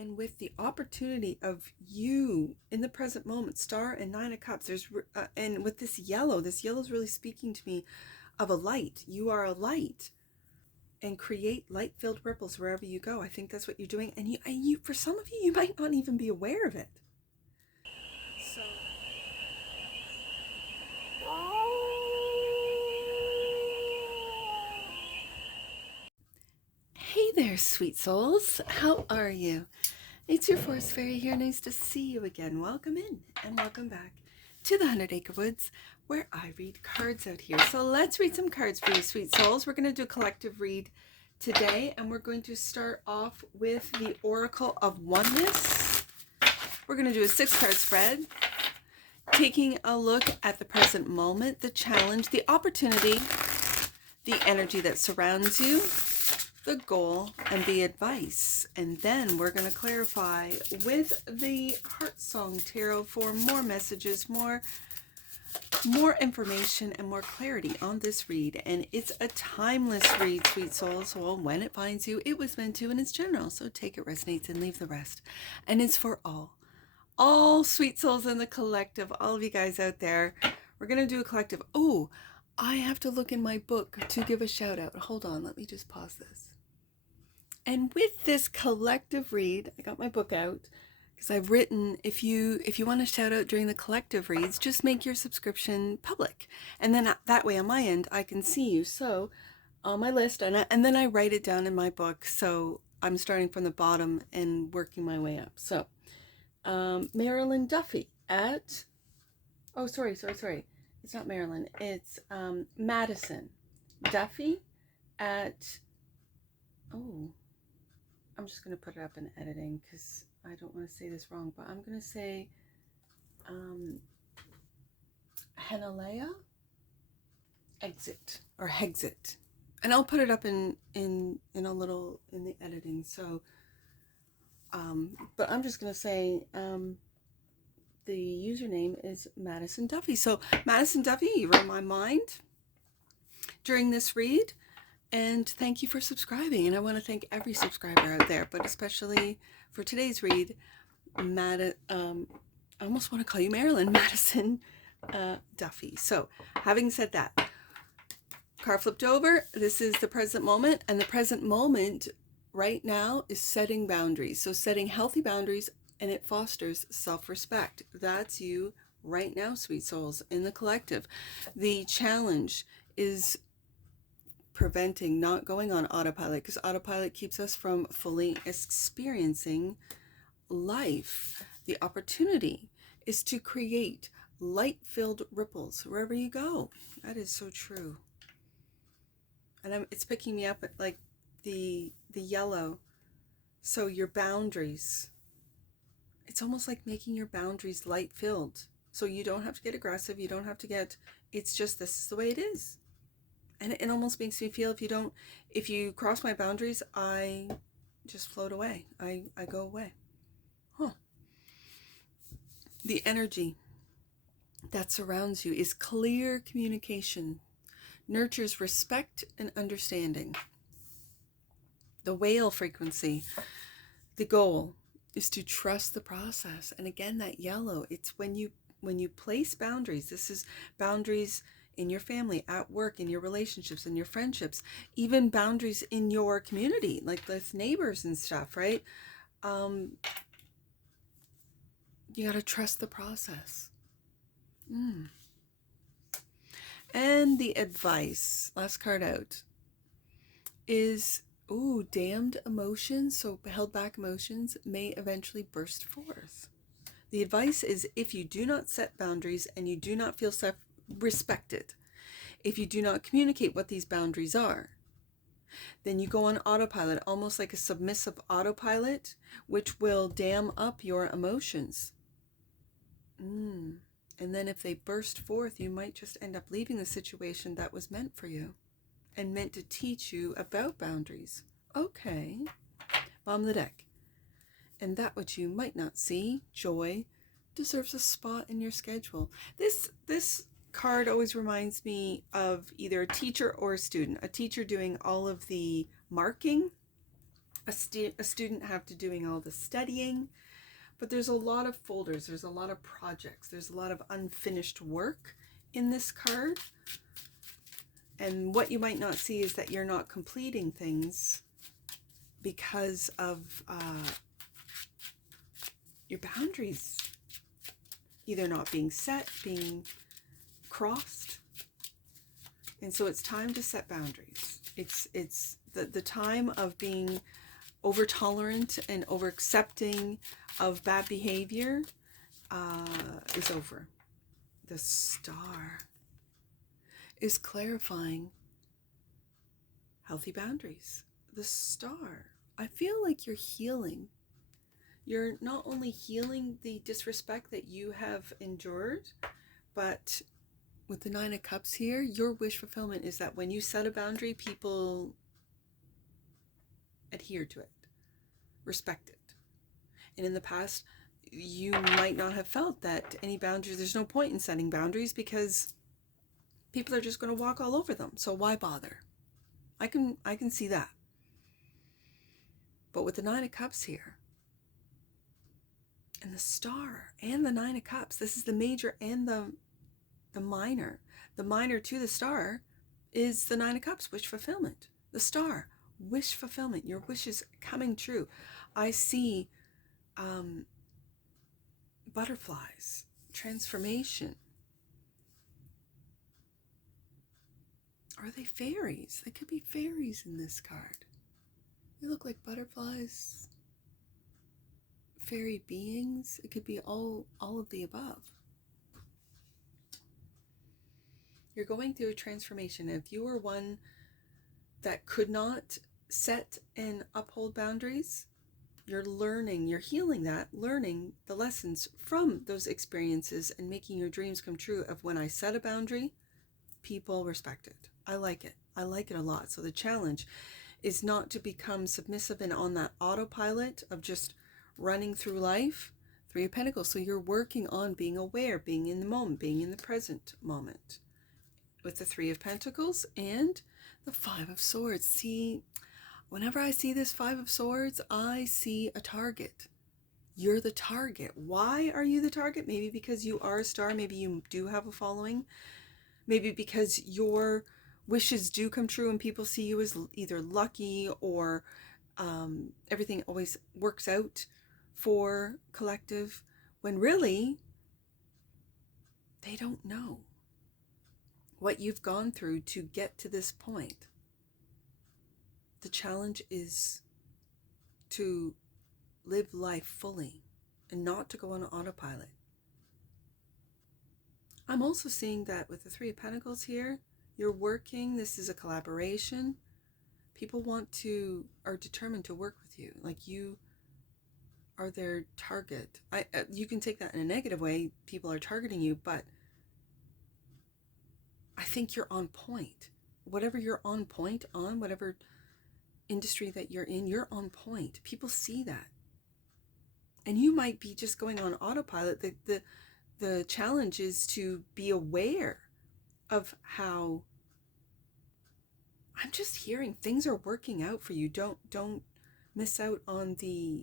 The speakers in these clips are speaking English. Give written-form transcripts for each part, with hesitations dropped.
And with the opportunity of you in the present moment, Star and Nine of Cups, and with this yellow is really speaking to me of a light. You are a light, and create light-filled ripples wherever you go. I think that's what you're doing, and you for some of you, you might not even be aware of it. So. Hey there, sweet souls. How are you? It's your Forest Fairy here. Nice to see you again. Welcome in and welcome back to the 100 Acre Woods, where I read cards out here. So let's read some cards for you, sweet souls. We're going to do a collective read today, and we're going to start off with the Oracle of Oneness. We're going to do a 6-card spread, taking a look at the present moment, the challenge, the opportunity, the energy that surrounds you, the goal, and the advice. And then we're going to clarify with the HEARTSONG Tarot for more messages, more information, and more clarity on this read. And it's a timeless read, sweet souls. Well, when it finds you, it was meant to, and it's general. So take it, resonates, and leave the rest. And it's for all sweet souls in the collective, all of you guys out there. We're going to do a collective. Oh, I have to look in my book to give a shout out. Hold on, let me just pause this. And with this collective read, I got my book out because I've written, if you want to shout out during the collective reads, just make your subscription public. And then that way on my end, I can see you. So on my list, and then I write it down in my book. So I'm starting from the bottom and working my way up. So Marilyn Duffy at, oh, sorry. It's not Marilyn. It's Madison Duffy at, oh, I'm just going to put it up in editing because I don't want to say this wrong, but I'm going to say Henalea exit or Hexit, and I'll put it up in a little in the editing. So but I'm just going to say the username is Madison Duffy. So Madison Duffy, you were in my mind during this read. And thank you for subscribing. And I want to thank every subscriber out there, but especially for today's read, I almost want to call you Marilyn, Madison Duffy. So having said that, card flipped over. This is the present moment. And the present moment right now is setting boundaries. So setting healthy boundaries, and it fosters self-respect. That's you right now, sweet souls, in the collective. The challenge is preventing not going on autopilot, because autopilot keeps us from fully experiencing life. The opportunity is to create light-filled ripples wherever you go. That is so true. And it's picking me up at like the yellow. So your boundaries, it's almost like making your boundaries light-filled. So you don't have to get aggressive. You don't have to get, it's just, this is the way it is. And it almost makes me feel if you cross my boundaries, I just float away. I go away. Huh. The energy that surrounds you is clear communication, nurtures respect and understanding. The whale frequency, the goal is to trust the process. And again, that yellow, it's when you place boundaries. This is boundaries in your family, at work, in your relationships, in your friendships, even boundaries in your community, like with neighbors and stuff, right? You got to trust the process. And the advice, last card out, is, damned emotions, so held back emotions may eventually burst forth. The advice is, if you do not set boundaries and you do not feel respected, if you do not communicate what these boundaries are, then you go on autopilot, almost like a submissive autopilot, which will dam up your emotions. And then if they burst forth, you might just end up leaving the situation that was meant for you and meant to teach you about boundaries. Okay, bottom of the deck. And that which you might not see, joy, deserves a spot in your schedule. This card always reminds me of either a teacher or a student. A teacher doing all of the marking, a student have to doing all the studying, but there's a lot of folders, there's a lot of projects, there's a lot of unfinished work in this card. And what you might not see is that you're not completing things because of your boundaries either not being set, being crossed. And so it's time to set boundaries. It's the time of being over tolerant and over accepting of bad behavior is over. The star is clarifying healthy boundaries. The star, I feel like you're healing. You're not only healing the disrespect that you have endured, but with the Nine of Cups here, your wish fulfillment is that when you set a boundary, people adhere to it, respect it. And in the past, you might not have felt that any boundaries, there's no point in setting boundaries because people are just going to walk all over them. So why bother? I can see that. But with the Nine of Cups here, and the star and the Nine of Cups, this is the major and the minor. The minor to the star is the Nine of Cups, wish fulfillment. The star, wish fulfillment, your wishes coming true. I see butterflies, transformation. Are they fairies? They could be fairies in this card. They look like butterflies, fairy beings. It could be all of the above. You're going through a transformation. If you were one that could not set and uphold boundaries, you're learning, you're healing that, learning the lessons from those experiences and making your dreams come true of when I set a boundary, people respect it. I like it. I like it a lot. So the challenge is not to become submissive and on that autopilot of just running through life. Three of Pentacles. So you're working on being aware, being in the moment, being in the present moment. With the Three of Pentacles and the Five of Swords. See, whenever I see this Five of Swords, I see a target. You're the target. Why are you the target? Maybe because you are a star. Maybe you do have a following. Maybe because your wishes do come true and people see you as either lucky or everything always works out for collective, when really they don't know what you've gone through to get to this point. The challenge is to live life fully and not to go on autopilot. I'm also seeing that with the Three of Pentacles here, you're working, this is a collaboration. People are determined to work with you. Like you are their target. You can take that in a negative way. People are targeting you, but I think you're on point. Whatever you're on point on, whatever industry that you're in, you're on point. People see that. And you might be just going on autopilot. The challenge is to be aware of how, I'm just hearing things are working out for you. Don't miss out on the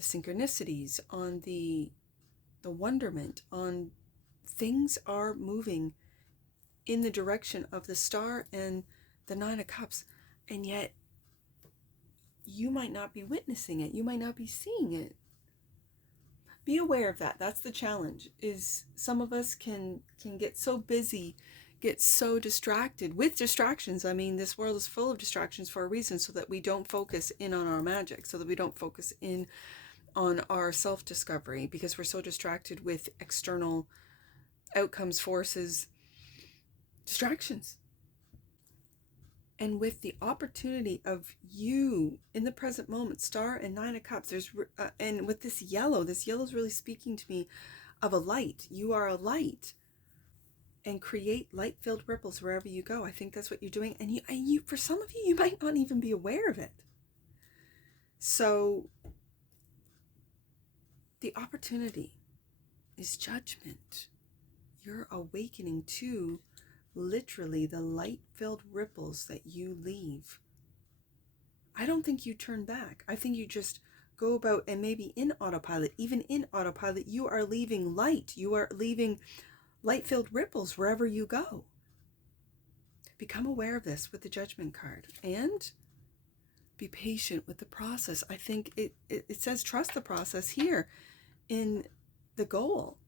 synchronicities, on the wonderment, on things are moving in the direction of the star and the Nine of Cups. And yet you might not be witnessing it. You might not be seeing it. Be aware of that. That's the challenge, is some of us can get so busy, get so distracted with distractions. I mean, this world is full of distractions for a reason, so that we don't focus in on our magic, so that we don't focus in on our self-discovery, because we're so distracted with external outcomes, forces, distractions. And with the opportunity of you in the present moment, star and Nine of Cups, and with this yellow is really speaking to me of a light. You are a light, and create light-filled ripples wherever you go. I think that's what you're doing. And you, for some of you, you might not even be aware of it. So the opportunity is judgment. You're awakening to literally the light-filled ripples that you leave. I don't think you turn back. I think you just go about, and maybe in autopilot, even in autopilot, you are leaving light. You are leaving light-filled ripples wherever you go. Become aware of this with the Judgment card, and be patient with the process. I think it says trust the process here in the goal.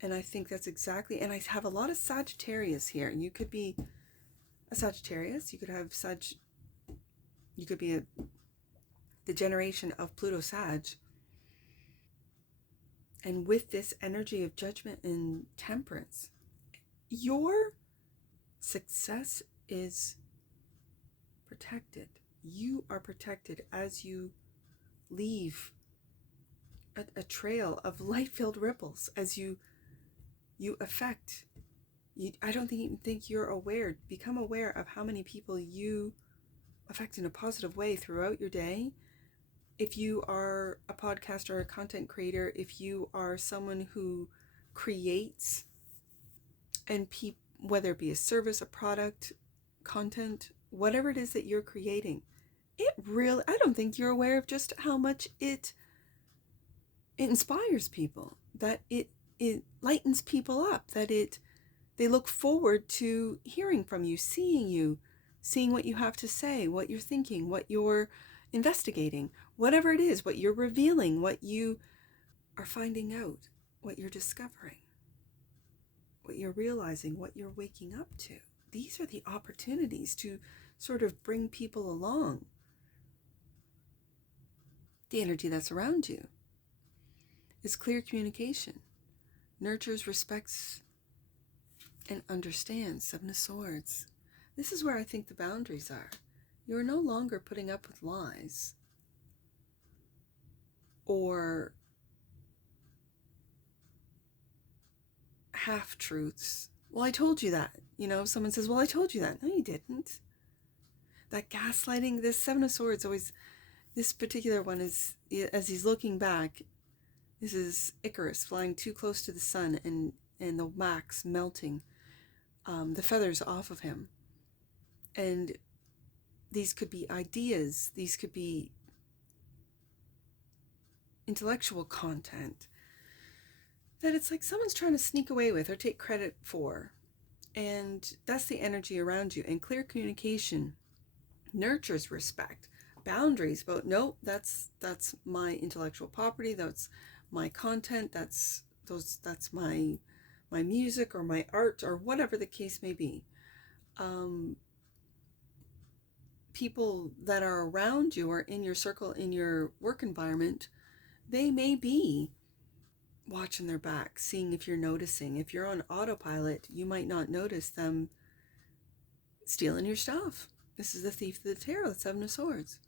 And I think that's exactly, and I have a lot of Sagittarius here. And you could be a Sagittarius. You could have you could be the generation of Pluto Sag. And with this energy of Judgment and Temperance, your success is protected. You are protected as you leave a trail of light-filled ripples, as you affect. I don't even think you're aware. Become aware of how many people you affect in a positive way throughout your day. If you are a podcaster or a content creator, if you are someone who creates, and whether it be a service, a product, content, whatever it is that you're creating, I don't think you're aware of just how much it inspires people, that it lightens people up, that they look forward to hearing from you, seeing what you have to say, what you're thinking, what you're investigating, whatever it is, what you're revealing, what you are finding out, what you're discovering, what you're realizing, what you're waking up to. These are the opportunities to sort of bring people along. The energy that's around you is clear communication, nurtures, respects, and understands. Seven of Swords. This is where I think the boundaries are. You're no longer putting up with lies or half-truths. Well, I told you that. Someone says, well, I told you that. No, you didn't. That gaslighting, this Seven of Swords always, this particular one is, as he's looking back, this is Icarus flying too close to the sun and the wax melting the feathers off of him. And these could be ideas, these could be intellectual content that it's like someone's trying to sneak away with or take credit for. And that's the energy around you. And clear communication nurtures respect. Boundaries about, no, that's my intellectual property, that's my content, that's my music or my art or whatever the case may be. People that are around you or in your circle, in your work environment, they may be watching their back, seeing if you're noticing. If you're on autopilot, you might not notice them stealing your stuff. This is the Thief of the Tarot, the Seven of Swords.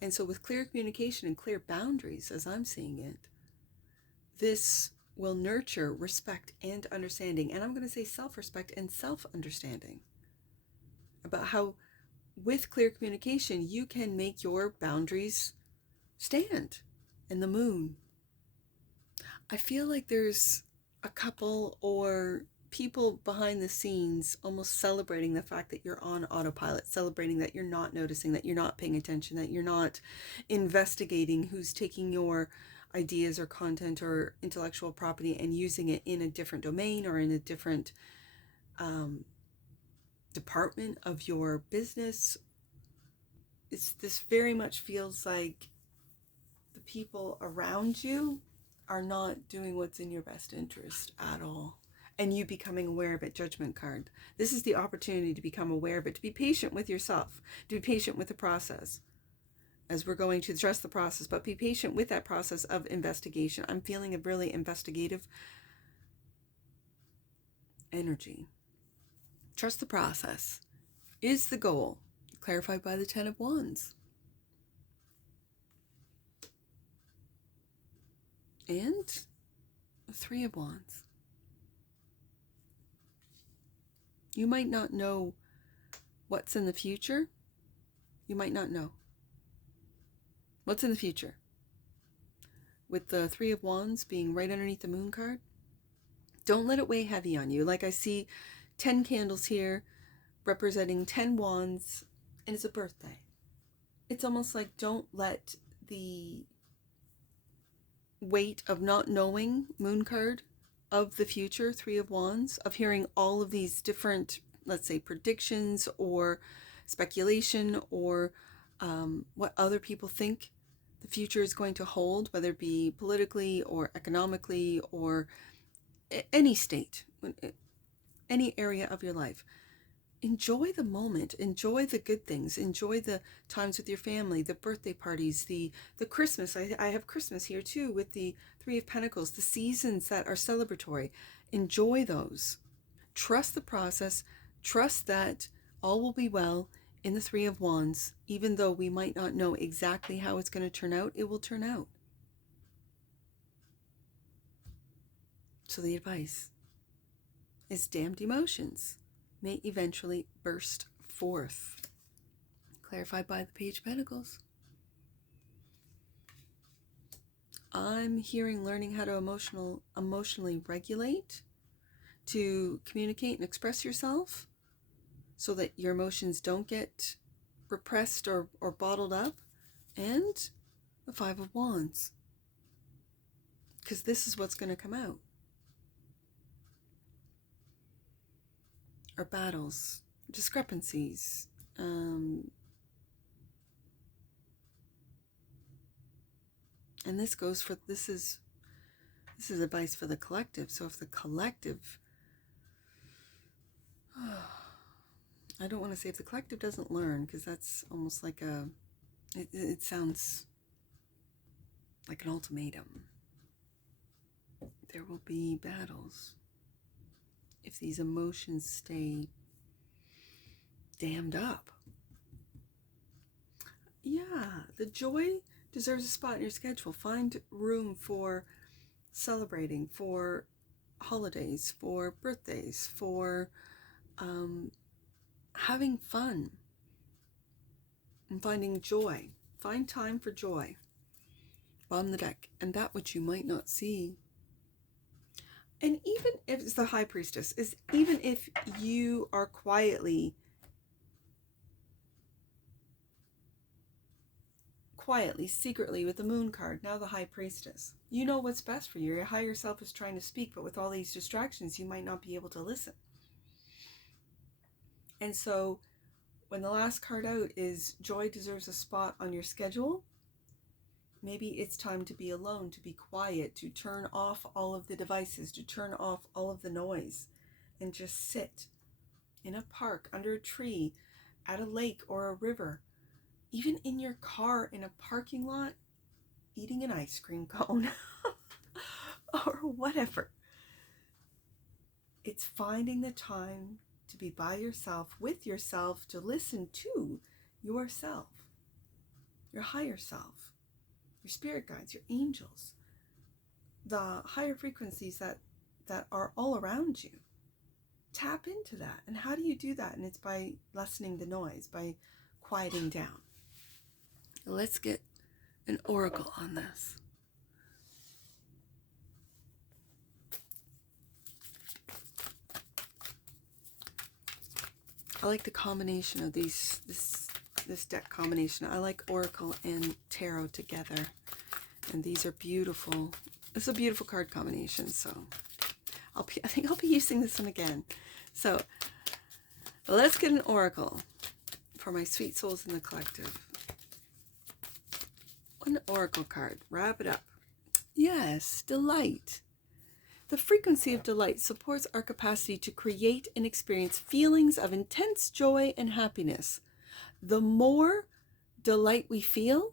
And so with clear communication and clear boundaries, as I'm seeing it, this will nurture respect and understanding. And I'm going to say self-respect and self-understanding about how with clear communication, you can make your boundaries stand. And the Moon. I feel like there's a couple or people behind the scenes almost celebrating the fact that you're on autopilot, celebrating that you're not noticing, that you're not paying attention, that you're not investigating who's taking your ideas or content or intellectual property and using it in a different domain or in a different department of your business. This very much feels like the people around you are not doing what's in your best interest at all. And you becoming aware of it, Judgment card. This is the opportunity to become aware of it, to be patient with yourself, to be patient with the process. As we're going to trust the process, but be patient with that process of investigation. I'm feeling a really investigative energy. Trust the process is the goal, clarified by the Ten of Wands. And the Three of Wands. You might not know what's in the future. You might not know. What's in the future? With the Three of Wands being right underneath the Moon card, don't let it weigh heavy on you. Like I see 10 candles here representing 10 wands, and it's a birthday. it's almost like don't let the weight of not knowing, moon card, of the future, Three of Wands, of hearing all of these different, let's say, predictions or speculation, or what other people think the future is going to hold, whether it be politically or economically or any state, any area of your life. Enjoy the moment, enjoy the good things, enjoy the times with your family, the birthday parties, the Christmas. I have Christmas here too with the Three of Pentacles, the seasons that are celebratory. Enjoy those. Trust the process. Trust that all will be well in the Three of Wands. Even though we might not know exactly how it's going to turn out, it will turn out. So the advice is damned emotions may eventually burst forth. Clarified by the Page of Pentacles. I'm hearing learning how to emotionally regulate, to communicate and express yourself so that your emotions don't get repressed or bottled up. And the Five of Wands. Because this is what's going to come out. Our battles, discrepancies, and this goes for, this is advice for the collective. So if the collective, I don't want to say if the collective doesn't learn, because that's almost like it sounds like an ultimatum. There will be battles if these emotions stay dammed up. Yeah, the joy deserves a spot in your schedule. Find room for celebrating, for holidays, for birthdays, for having fun and finding joy. Find time for joy. Bottom of the deck. And that which you might not see. And even if it's the High Priestess, is even if you are quietly, secretly with the Moon card, now the High Priestess, you know what's best for you. Your higher self is trying to speak, but with all these distractions, you might not be able to listen. And so when the last card out is joy deserves a spot on your schedule, maybe it's time to be alone, to be quiet, to turn off all of the devices, to turn off all of the noise, and just sit in a park, under a tree, at a lake or a river, even in your car, in a parking lot, eating an ice cream cone, or whatever. It's finding the time to be by yourself, with yourself, to listen to yourself, your higher self, your spirit guides, your angels, the higher frequencies that are all around you. Tap into that. And how do you do that? And it's by lessening the noise, by quieting down. Let's get an oracle on this. I like the combination of this deck combination. I like oracle and tarot together. And these are beautiful. It's a beautiful card combination. So I think I'll be using this one again. So let's get an oracle for my sweet souls in the collective. An oracle card. Wrap it up. Yes, delight. The frequency of delight supports our capacity to create and experience feelings of intense joy and happiness. The more delight we feel,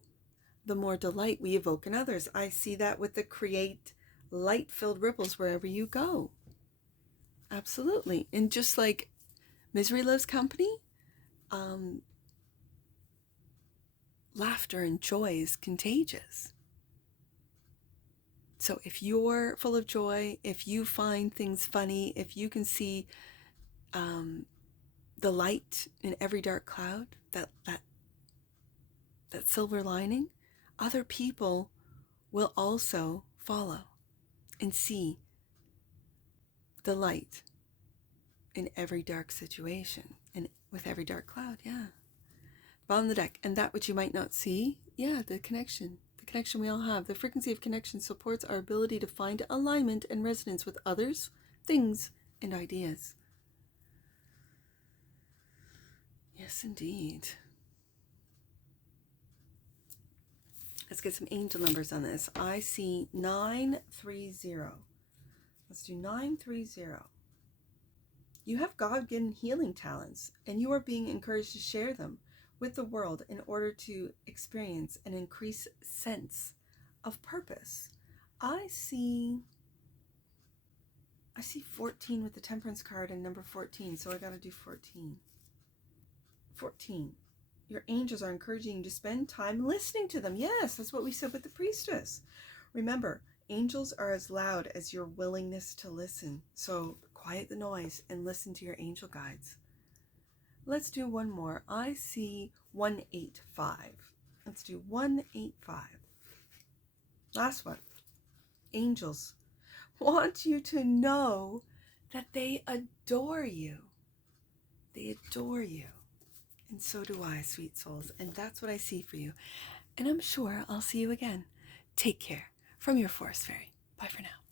the more delight we evoke in others. I see that with the create light-filled ripples wherever you go. Absolutely. And just like misery loves company, laughter and joy is contagious. So if you're full of joy, if you find things funny, if you can see the light in every dark cloud, that silver lining, other people will also follow and see the light in every dark situation and with every dark cloud. Yeah. bottom of the deck. And that which you might not see, yeah, the connection we all have. The frequency of connection supports our ability to find alignment and resonance with others, things, and ideas. Yes, indeed. Let's get some angel numbers on this. I see 930. Let's do 930. You have God-given healing talents, and you are being encouraged to share them with the world in order to experience an increased sense of purpose. I see 14 with the Temperance card and number 14, so I got to do 14. 14. Your angels are encouraging you to spend time listening to them. Yes, that's what we said with the Priestess. Remember, angels are as loud as your willingness to listen. So quiet the noise and listen to your angel guides. Let's do one more. I see 185. Let's do 185. Last one. Angels want you to know that they adore you. They adore you. And so do I, sweet souls. And that's what I see for you. And I'm sure I'll see you again. Take care. From your Forest Fairy. Bye for now.